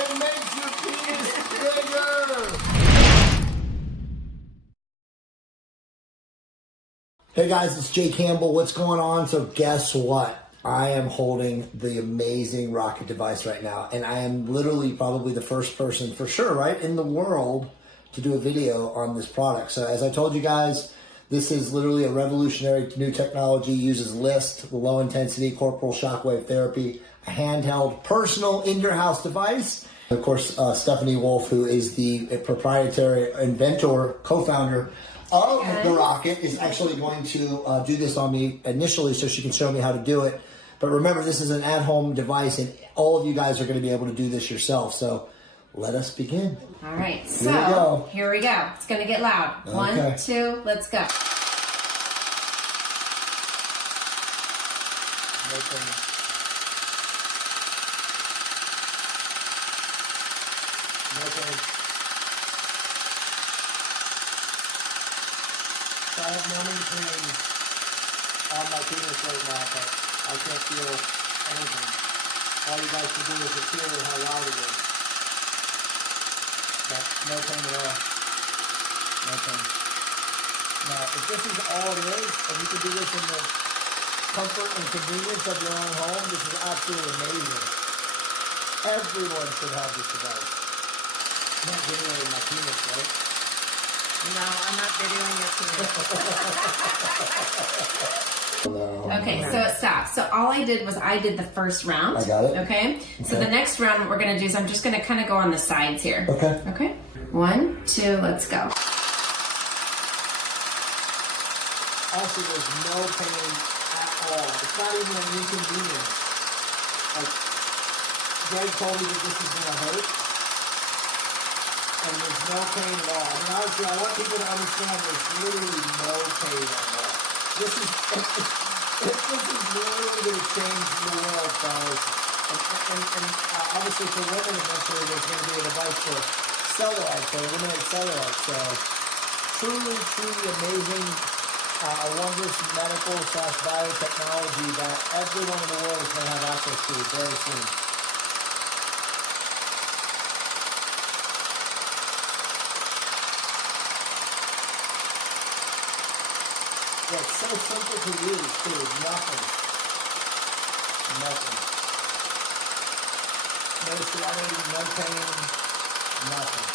It makes your penis bigger. Hey guys, it's Jay Campbell. What's going on? So guess what? I am holding the amazing rocket device right now, and I am literally probably the first person for sure, right, in the world to do a video on this product. So as I told you guys, this is literally a revolutionary new technology, uses LIST, low intensity corporal shockwave therapy, a handheld personal in your house device. Of course, Stephanie Wolf, who is the proprietary inventor, co-founder of the rocket, is actually going to do this on me initially so she can show me how to do it. But remember, this is an at-home device, and all of you guys are going to be able to do this yourself. So let us begin. All right, so here we go. It's going to get loud. Okay. 1, 2, let's go. Okay. So I have no pain on my penis right now, but I can't feel anything. All you guys can do is just hear how loud it is. But no pain at all. No pain. Now, if this is all it is, and you can do this in the comfort and convenience of your own home, this is absolutely amazing. Everyone should have this device. I'm not videoing my penis, right? No, I'm not videoing your penis. No. Okay, so it stops. So all I did was I did the first round. I got it. Okay? So the next round, what we're going to do is I'm just going to kind of go on the sides here. Okay. Okay? 1, 2, let's go. Also, there's no pain at all. It's not even an inconvenience. Like, Greg told me that this is going to hurt, and there's no pain at all. I mean, honestly, I want people to understand there's literally no pain at all. This is literally going to change the world, fellas. And obviously for women, eventually there's going to be a device for cellulite, for eliminate cellulite. So, truly amazing. A wondrous medical / biotechnology that everyone in the world is going to have access to very soon. Yeah, it's so simple to use too. Nothing. No sweating, no pain, nothing.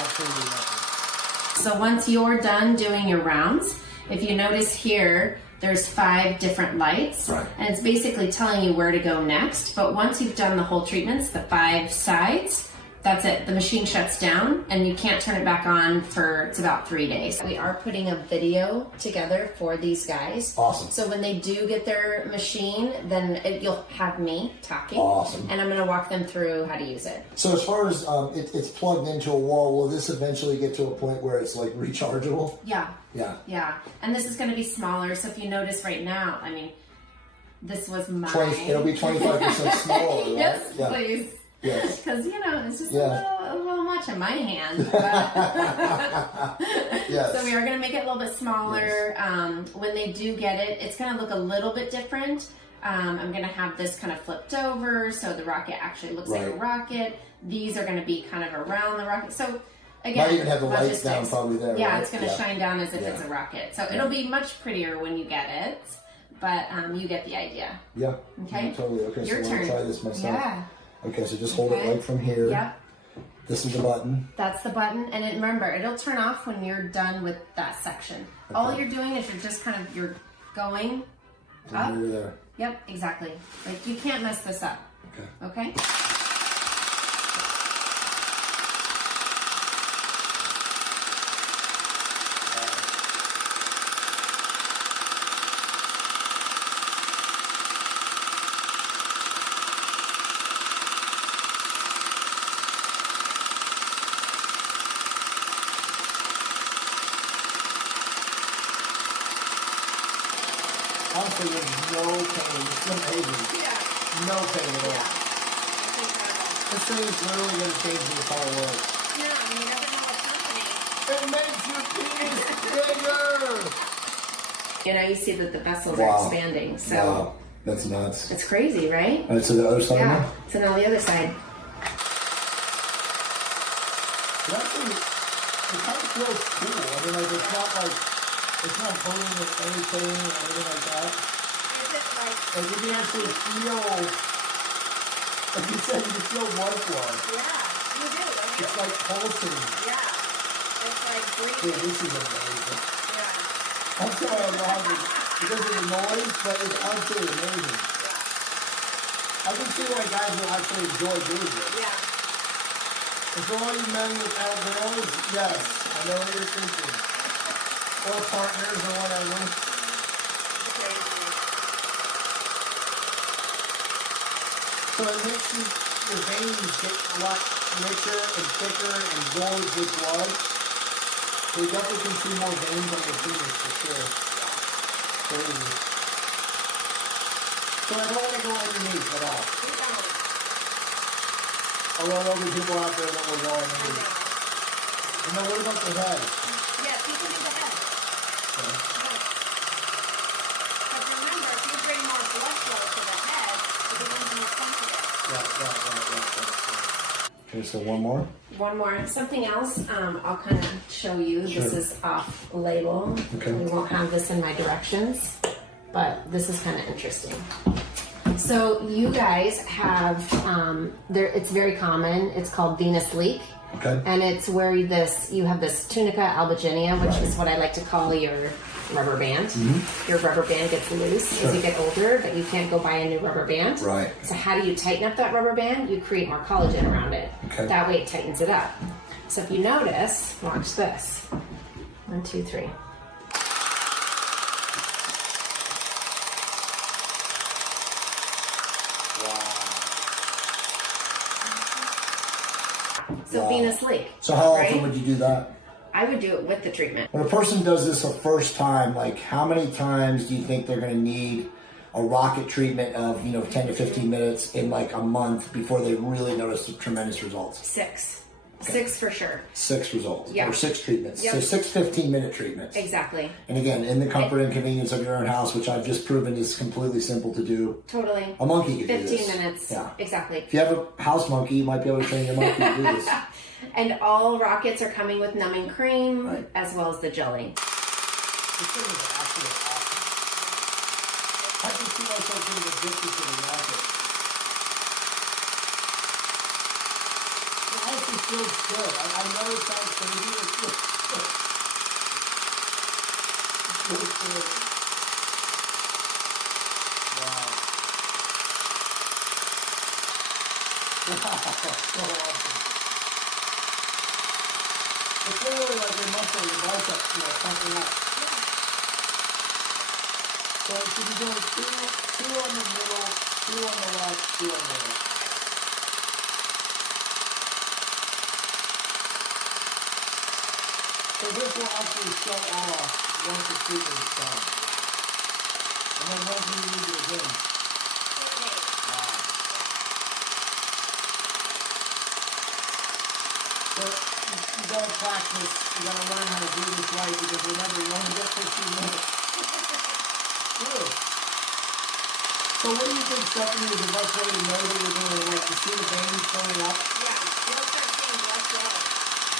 Absolutely nothing. So once you're done doing your rounds, if you notice here, there's 5 different lights, right, and it's basically telling you where to go next. But once you've done the whole treatments, the 5 sides, that's it. The machine shuts down and you can't turn it back on for, it's about 3 days. We are putting a video together for these guys. Awesome. So when they do get their machine, then you'll have me talking. Awesome. And I'm going to walk them through how to use it. So as far as it's plugged into a wall, will this eventually get to a point where it's like rechargeable? Yeah. Yeah. Yeah. And this is going to be smaller. So if you notice right now, I mean, this was mine. It'll be 25% smaller, right? Yes, yeah. please. Yes. Because, you know, it's just Yeah. a little much in my hand. Yes. So we are going to make it a little bit smaller. Yes. When they do get it, it's going to look a little bit different. I'm going to have this kind of flipped over so the rocket actually looks like a rocket. These are going to be kind of around the rocket. So, again, might even have the lights down probably there. Yeah, right? it's going to shine down as if it's a rocket. So it'll be much prettier when you get it. But you get the idea. Yeah. Okay. Yeah, totally. Okay, Your so turn. I'm going to try this myself. Yeah. Okay, so just hold it right from here. Yep. This is the button. That's the button, and remember, it'll turn off when you're done with that section. Okay. All you're doing is you're going up. You're there. Yep, exactly. Like, you can't mess this up. Okay. Okay? Honestly, there's no pain. It's amazing. Yeah. No pain at all. Yeah. It's incredible. This thing is literally going to change the entire world. Yeah, I mean, you never know what's happening. It makes your penis bigger! You know, you see that the vessels Wow. are expanding, so Wow. That's nuts. it's crazy, right? All right, so the other side Yeah. now? So now the other side. It actually, it kind of feels cool. I mean, like, it's not hurting or anything or anything like that. Is it like... Like, you can actually feel, like you said, you can feel blood flow. Yeah, you do, don't you? It's like pulsing. Yeah. It's like breathing. Dude, this is amazing. Yeah. I'm sorry I'm laughing because of the noise, but it's absolutely amazing. Yeah. I can see why guys will actually enjoy doing this. Yeah. And for all you men without girls, yes, I know what you're thinking. Or partners or whatever. So it makes your veins get a lot richer and thicker and gorged with blood. So you definitely can see more veins on your fingers for sure. Crazy. So I don't want to go underneath at all. Although there'll be people out there that will go underneath. And then what about the head? Yes, you can do the head. Okay. But remember, if you bring more blood flow to the head, it becomes more sensitive. Right. Okay, so one more. One more. Something else I'll kind of show you. Sure. This is off label. Okay. We won't have this in my directions, but this is kind of interesting. So you guys have, it's very common. It's called venous leak. Okay. And it's where you have this tunica albuginea, which is what I like to call your rubber band. Mm-hmm. Your rubber band gets loose as you get older, but you can't go buy a new rubber band. Right. So how do you tighten up that rubber band? You create more collagen around it. Okay. That way it tightens it up. So if you notice, watch this. 1, 2, 3. So Wow. venous leak. So how right? often would you do that? I would do it with the treatment. When a person does this the first time, like how many times do you think they're going to need a rocket treatment of 10 to 15 minutes in like a month before they really notice the tremendous results? 6. Okay. 6 for sure. 6 results. Yeah. Or 6 treatments. Yep. So 6 15-minute treatments. Exactly. And again, in the comfort and convenience of your own house, which I've just proven is completely simple to do. Totally. A monkey could do 15 this. minutes. Yeah. Exactly. If you have a house monkey, you might be able to train your monkey to do this. And all rockets are coming with numbing cream Right. as well as the jelly. This thing is actually awesome. I can see myself getting addicted to the rocket. It honestly feels good. I know it sounds crazy. It feels good. It feels good. Wow. Wow. So awesome. It's literally like your muscle, your biceps, pumping up. So you should be doing two on the middle, 2 on the left, 2 on the right. So this will actually shut off once the treatment is done. And then when can you use it again? Wow. So you gotta practice, you gotta learn how to do this right because remember, you only get 15 minutes. Good. So what do you think, Stephanie, is the best way to know that you're doing it right? To see the veins filling up? Yeah, you'll start seeing blood flow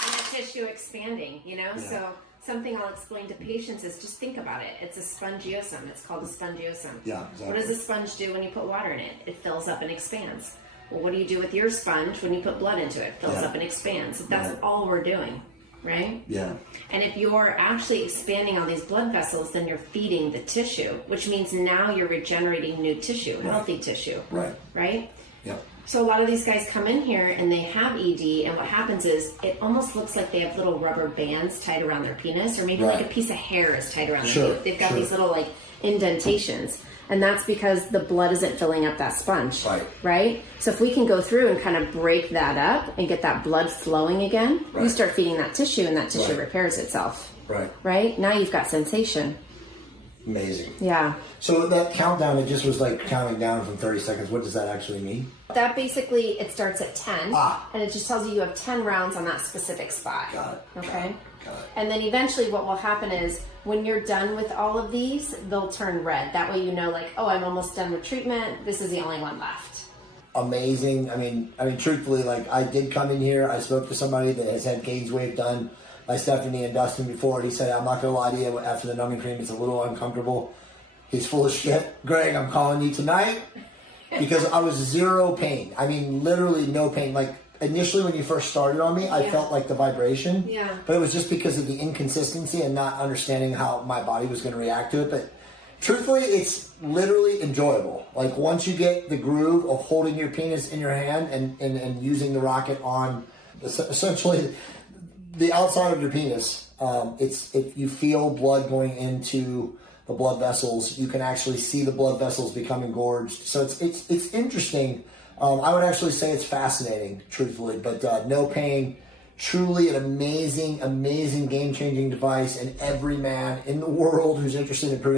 and the tissue expanding, Yeah. So something I'll explain to patients is just think about it. It's a spongiosum. It's called a spongiosum. Yeah, exactly. What does a sponge do when you put water in it? It fills up and expands. Well, what do you do with your sponge when you put blood into it? It fills up and expands. That's all we're doing, right? Yeah. And if you're actually expanding all these blood vessels, then you're feeding the tissue, which means now you're regenerating new tissue, healthy tissue. Right. Right? Yep. So a lot of these guys come in here and they have ED, and what happens is it almost looks like they have little rubber bands tied around their penis, or maybe like a piece of hair is tied around their penis. They've got these little like indentations. And that's because the blood isn't filling up that sponge. Right? So if we can go through and kind of break that up and get that blood flowing again, you start feeding that tissue and that tissue repairs itself. Right? Now you've got sensation. Amazing. Yeah. So that countdown, it just was like counting down from 30 seconds. What does that actually mean? That basically, it starts at 10. Ah. And it just tells you have 10 rounds on that specific spot. Got it. Okay? Got it. And then eventually what will happen is when you're done with all of these, they'll turn red. That way you know, like, oh, I'm almost done with treatment. This is the only one left. amazing. I mean, truthfully, like I did come in here. I spoke to somebody that has had gainswave done by Stephanie and Dustin before. He said, I'm not going to lie to you, after the numbing cream, it's a little uncomfortable. He's full of shit. Greg, I'm calling you tonight because I was zero pain. I mean, literally no pain. Like initially when you first started on me, I felt like the vibration. Yeah. But it was just because of the inconsistency and not understanding how my body was going to react to it. But truthfully, it's literally enjoyable. Like once you get the groove of holding your penis in your hand and using the rocket on essentially the outside of your penis, if you feel blood going into the blood vessels, you can actually see the blood vessels become engorged. So it's interesting. I would actually say it's fascinating, truthfully, but no pain. Truly an amazing, amazing game-changing device, and every man in the world who's interested in improving